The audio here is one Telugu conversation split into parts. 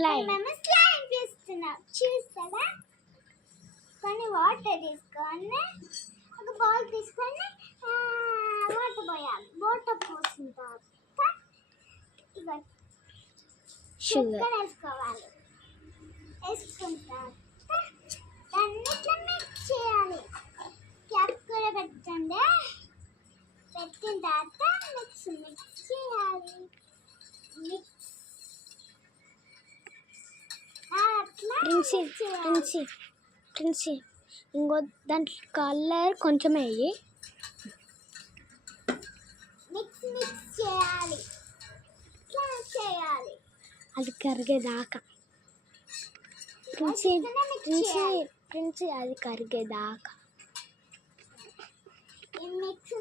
స్లైమ్ వేస్తున్నాం. చూస్తారా? కొన్ని వాటర్ తీసుకొని ఒక బౌల్ తీసుకొని వాటర్ పోయాలి. వాటర్ పోసిన తర్వాత ఇక షుగర్ వేసుకోవాలి. వేసుకున్న తర్వాత దాన్ని ఇట్లా మిక్స్ చేయాలి. క్యాప్ కూడా పెట్టండి. పెట్టిన తర్వాత మిక్స్ చేయాలి. ప్రిన్సి ఇంకో దాంట్లో కలర్ కొంచెం వేయి. మిక్స్ చేయాలి. చేయాలి అది కరిగేదాకా. ప్రిన్సి అది కరిగేదాకా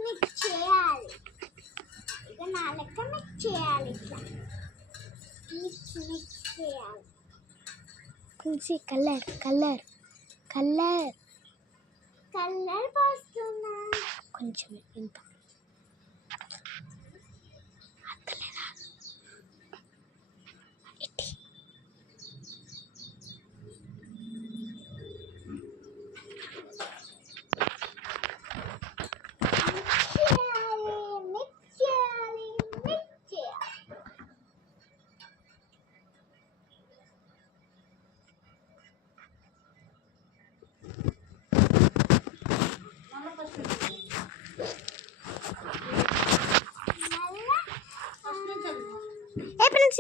మిక్స్ చేయాలి. ఇక నా లెక్క మిక్స్ చేయాలి. ఇట్లా మిక్స్ చేయాలి. ప్రిన్సి కలర్ పోస్తున్నా. కొంచెం ఇంత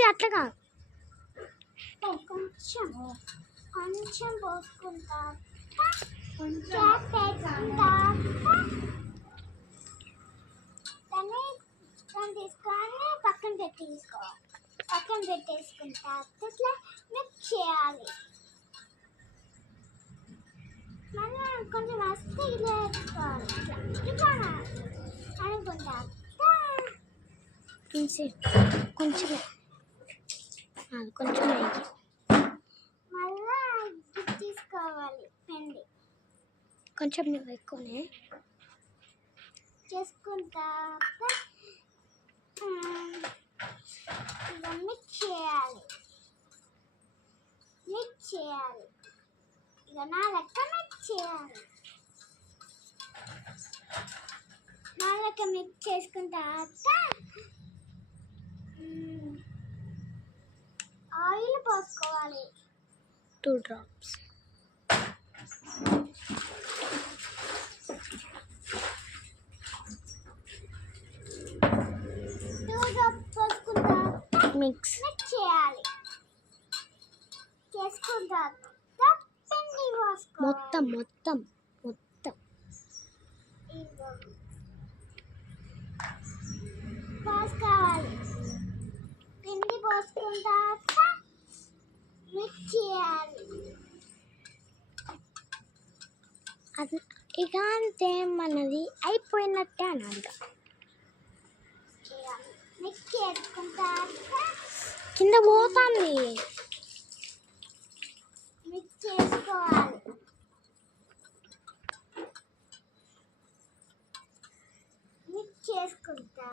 అట్లా కొంచెం పోసుకుంటా. దాన్ని తీసుకొని పక్కన పెట్టేసుకుంటా. ఇట్లా మిక్స్ చేయాలి. మళ్ళీ కొంచెం వస్తే ఇలా వేసుకోవాలి. ఇట్లా అనుకుంటా. కొంచెం మళ్ళా తీసుకోవాలి. పిండి కొంచెం నువ్వు ఎక్కువనే చేసుకుంటా. మిక్స్ చేయాలి. ఇక నా లెక్క మిక్స్ చేయాలి. నా లెక్క మిక్స్ చేసుకుంటా. ఆయిల్ పోసుకోవాలి. 2 drops. పోసుకుంటా. మిక్స్ చేయాలి. చేసుకుంటా. పిండి మొత్తం పోసుకోవాలి. పిండి పోసుకుంటా. మిక్స్ చేయాలి. అది ఇక అంతే, మనది అయిపోయినట్టే అనాలి. మిక్స్ చేసుకుంటా. కింద పోతుంది. మిక్స్ చేసుకోవాలి. మిక్స్ చేసుకుంటా.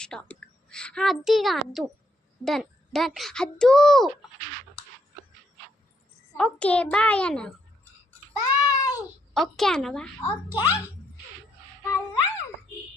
స్టాప్. అద్దిగా అద్దు. డన్ అద్దు. ఓకే బాయ్ అన్న. బాయ్. ఓకే అన్నవా? ఓకే.